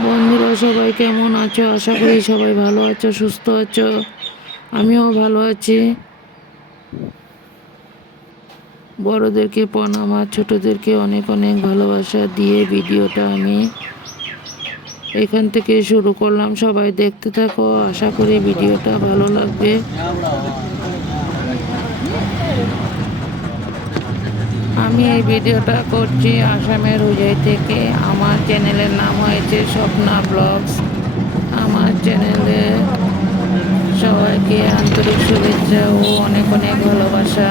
বন্ধুরা, সবাই কেমন আছো? আশা করি সবাই ভালো আছো, সুস্থ আছো। আমিও ভালো আছি। বড়োদেরকে প্রণাম আর ছোটোদেরকে অনেক অনেক ভালোবাসা দিয়ে ভিডিওটা আমি এখান থেকে শুরু করলাম। সবাই দেখতে থাকো। আশা করি ভিডিওটা ভালো লাগবে। আমি এই ভিডিওটা করছি আসামের হুজাই থেকে। আমার চ্যানেলের নাম হয়েছে স্বপ্না ব্লগস। আমার চ্যানেলে সবাইকে আন্তরিক শুভেচ্ছা ও অনেক অনেক ভালোবাসা।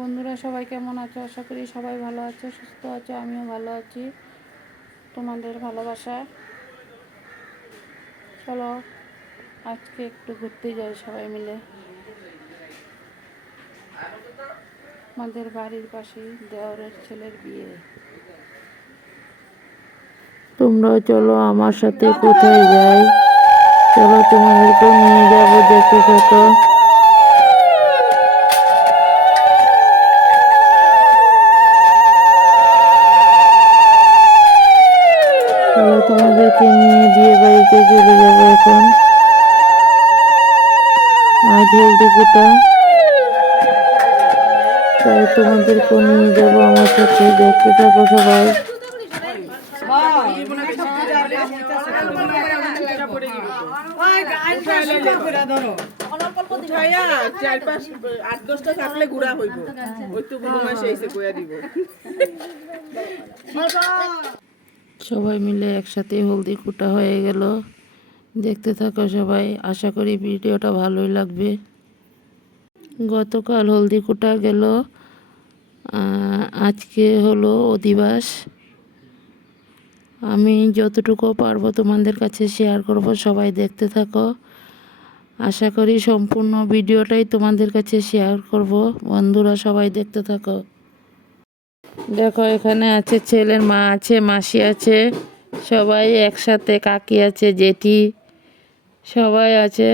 বন্ধুরা, সবাই কেমন আছো? আশা করি সবাই ভালো আছো, সুস্থ আছো, আমিও ভালো আছি। তোমাদের ভালোবাসা চলো, আজকে একটু ঘুরতে যাই সবাই মিলে। আমাদের বাড়ির পাশে দেওরের ছেলের বিয়ে। তোমরাও চলো আমার সাথে কোথায় যাই? চলো তোমাদেরকে নিয়ে যাব দেখতে থাকো। বাড়িতে চলে যাব এখন। আজ হলদি কোটা তাই তোমাদেরকে নিয়ে যাব আমার সাথে। দেখতে থাকো সবাই। চার পাঁচ আট দশটা থাকলে গুড়া হইব। ওই তো মাসে এসে কইয়া দিব। সবাই মিলে একসাথে হলদি কুটা হয়ে গেল। দেখতে থাকো সবাই, আশা করি ভিডিওটা ভালোই লাগবে। গতকাল হলদি কুটা গেল আজকে হলো অধিবাস। আমি যতটুকু পারব তোমাদের কাছে শেয়ার করব, সবাই দেখতে থাকো। আশা করি সম্পূর্ণ ভিডিওটাই তোমাদের কাছে শেয়ার করব। বন্ধুরা সবাই দেখতে থাকো। দেখো, এখানে আছে ছেলের মা আছে, মাসি আছে, সবাই একসাথে, কাকি আছে, জেঠি সবাই আছে।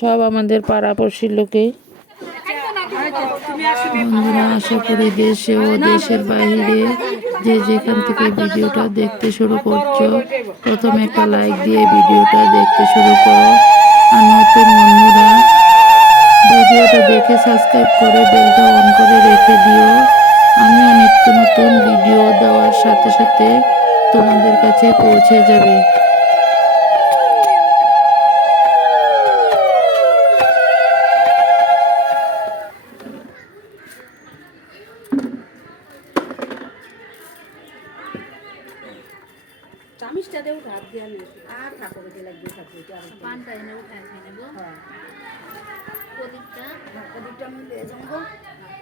সব আমাদের পাড়াপড়শির লোকে বন্ধুরা, আশা করি দেশে ও দেশের বাইরে যে যেখান থেকে ভিডিওটা দেখতে শুরু করছ, প্রথমে একটা লাইক দিয়ে ভিডিওটা দেখতে শুরু করো। আর নতুন বন্ধুরা ভিডিওটা দেখে সাবস্ক্রাইব করে বেলটা অন করে রেখে দিও। আমিও নিত্য নতুন ভিডিও দেওয়ার সাথে সাথে তোমাদের কাছে পৌঁছে যাবে চামিচটা দেও হাত দিয়া নিয়ে আর ঠাকুর দিয়ে লাগবে ঠাকুর আর পানটা নেব ফ্যানটা নেব হ্যাঁ প্রদীপটা প্রদীপটা আমি লিয়ে যাব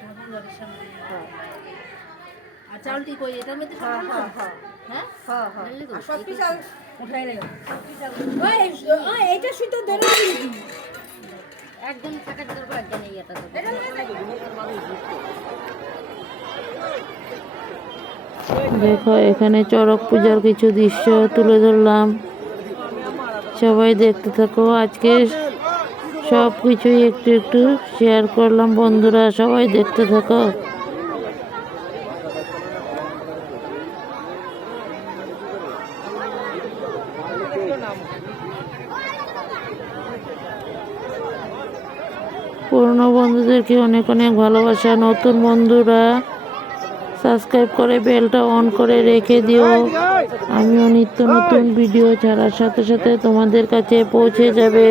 ঠাকুর ঘরের সামনে হ্যাঁ। আর চাউলটি কই? এটার মধ্যে হ্যাঁ হ্যাঁ হ্যাঁ। হ্যাঁ? হ্যাঁ হ্যাঁ। ঢাললে তো? আর সব কিছু উঠাই রে এইটা সুতো ধরে একজন থাকাটা দরকার একজন এই এটা দেখো এখানে চড়ক পূজার কিছু দৃশ্য তুলে ধরলাম। সবাই দেখতে থাকো। আজকে সব কিছুই একটু একটু শেয়ার করলাম। বন্ধুরা, সবাই দেখতে থাকো। পুরনো বন্ধুদেরকে অনেক অনেক ভালোবাসা। নতুন বন্ধুরা সাবস্ক্রাইব করে বেলটা অন করে রেখে দিও। আমিও নিত্য নতুন ভিডিও ছাড়ার সাথে সাথে তোমাদের কাছে পৌঁছে যাবে।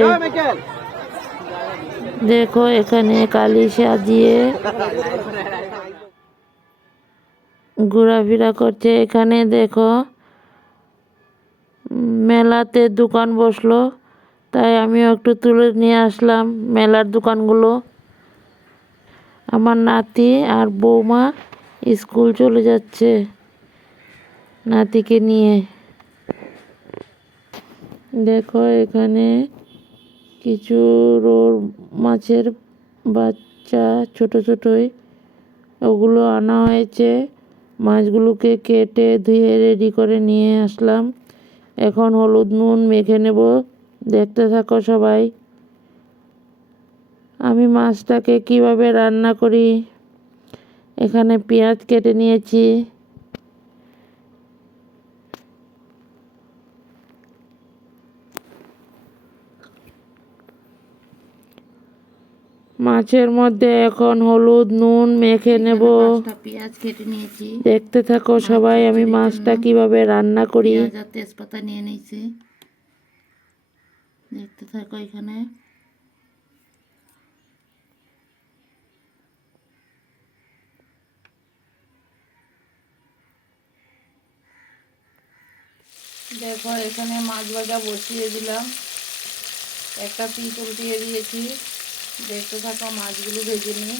দেখো, এখানে কালি সাজিয়ে ঘোরাফেরা করছে। এখানে দেখো, মেলাতে দোকান বসল, তাই আমিও একটু তুলে নিয়ে আসলাম মেলার দোকানগুলো। আমার নাতি আর বৌমা স্কুল চলে যাচ্ছে নাতিকে নিয়ে। দেখো, এখানে কিছু রোর মাছের বাচ্চা ছোট ছোটই। ওগুলো আনা হয়েছে। মাছগুলোকে কেটে ধুয়ে রেডি করে নিয়ে আসলাম। এখন হলুদ নুন মেখে নেব। দেখতে থাকো সবাই। আমি মাছটাকে কীভাবে রান্না করি? এখানে পেঁয়াজ কেটে নিয়েছি। মাছের মধ্যে এখন হলুদ নুন মেখে নেব। পেঁয়াজ কেটে নিয়েছি। দেখতে থাকো সবাই আমি মাছটা কীভাবে রান্না করি। তেজপাতা নিয়ে নিয়েছি। দেখতে থাকো এখানে। দেখো এখানে মাছ ভাজা বসিয়ে দিলাম। একটা পিস উল্টিয়ে দিয়েছি। দেখতে থাকো মাছগুলো ভেজে নিই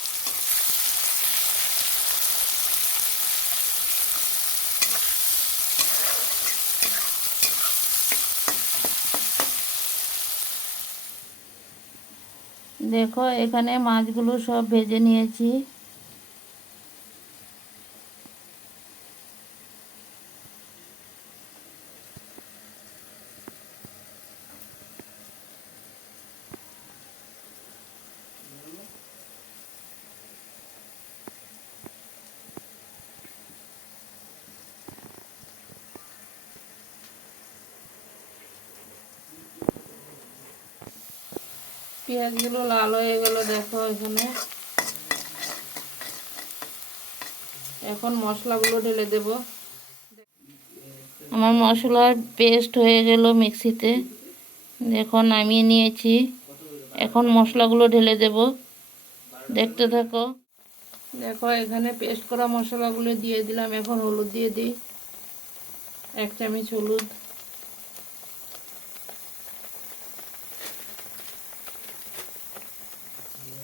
দেখো এখানে মাছগুলো সব ভেজে নিয়েছি। পেঁয়াজগুলো লাল হয়ে গেল, দেখো এখানে। এখন মশলাগুলো ঢেলে দেব। আমার মশলার পেস্ট হয়ে গেল মিক্সিতে। দেখো নামিয়ে নিয়েছি। এখন মশলাগুলো ঢেলে দেব। দেখতে থাকো। দেখো এখানে পেস্ট করা মশলাগুলো দিয়ে দিলাম। এখন হলুদ দিয়ে দিই। এক চামচ হলুদ।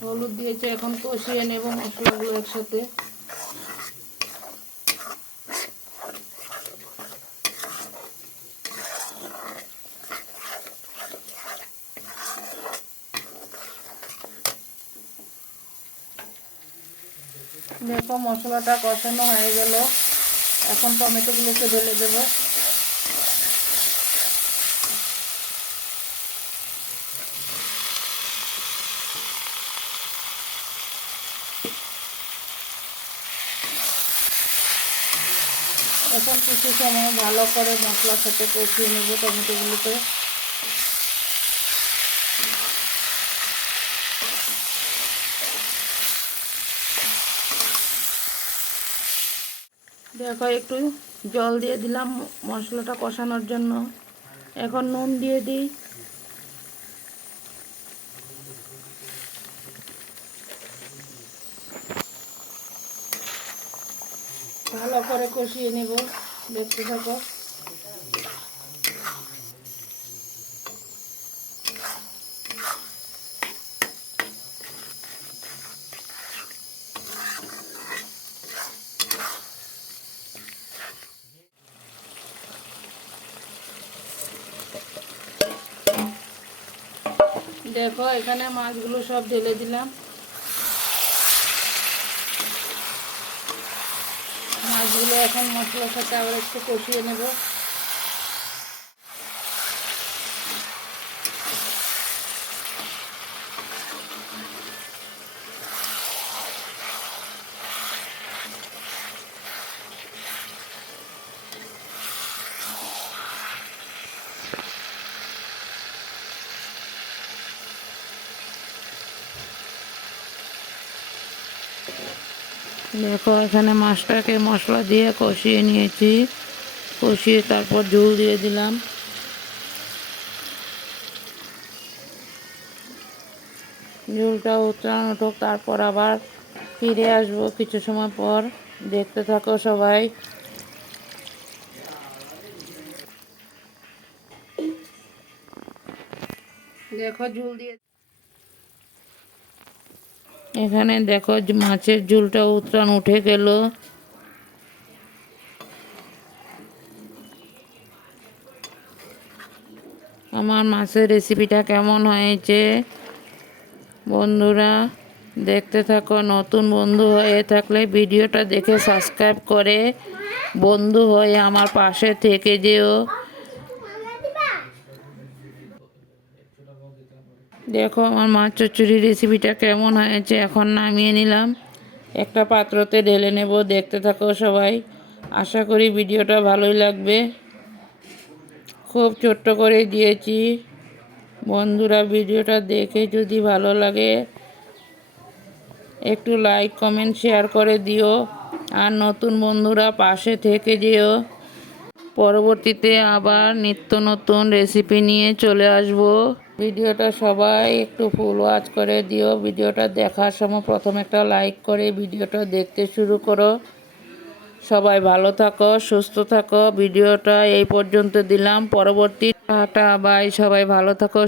হলুদ দিয়েছে, এখন কষিয়ে নেব মশলাগুলো একসাথে। দেখো মশলাটা কষানো হয়ে গেল। এখন টমেটোগুলোকে ঢেলে দেবো। এখন কিছু সময় ভালো করে মশলার সাথে কষিয়ে নেব টমেটোগুলোতে দেখো, একটু জল দিয়ে দিলাম মশলাটা কষানোর জন্য। এখন নুন দিয়ে দিই। ভালো করে কষিয়ে নেব দেখতে থাকো। দেখো এখানে মাছগুলো সব ঢেলে দিলাম। মাছগুলো এখন মশলার সাথে আবার একটু কষিয়ে নেব। দেখো, এখানে মাছটাকে মশলা দিয়ে কষিয়ে নিয়েছি। কষিয়ে তারপর ঝোল দিয়ে দিলাম। ঝোলটা উত্তরাণ উঠুক তারপর আবার ফিরে আসব কিছু সময় পর। দেখতে থাকো সবাই। দেখো ঝুল দিয়ে এখানে দেখো মাছের ঝুলটা উত্তরাণ উঠে গেল। আমার মাছের রেসিপিটা কেমন হয়েছে? বন্ধুরা, দেখতে থাকো, নতুন বন্ধু হয়ে থাকলে ভিডিওটা দেখে সাবস্ক্রাইব করে বন্ধু হয়ে আমার পাশে থেকে যেও। দেখো আমার মাছ চচ্চড়ি রেসিপিটা কেমন হয়েছে, এখন নামিয়ে নিলাম। একটা পাত্রতে ঢেলে নেব, দেখতে থাকো সবাই। আশা করি ভিডিওটা ভালোই লাগবে। খুব ছোট্ট করে দিয়েছি। বন্ধুরা, ভিডিওটা দেখে যদি ভালো লাগে, একটু লাইক কমেন্ট শেয়ার করে দিও। আর নতুন বন্ধুরা পাশে থেকে যেও। পরবর্তীতে আবার নিত্য নতুন রেসিপি নিয়ে চলে আসব। ভিডিওটা সবাই একটু ফুল ওয়াচ করে দিও। ভিডিওটা দেখার সময় প্রথম একটা লাইক করে ভিডিওটা দেখতে শুরু করো। সবাই ভালো থাকো, সুস্থ থাকো। ভিডিওটা এই পর্যন্ত দিলাম। পরবর্তী টাটা বাই। সবাই ভালো থাকো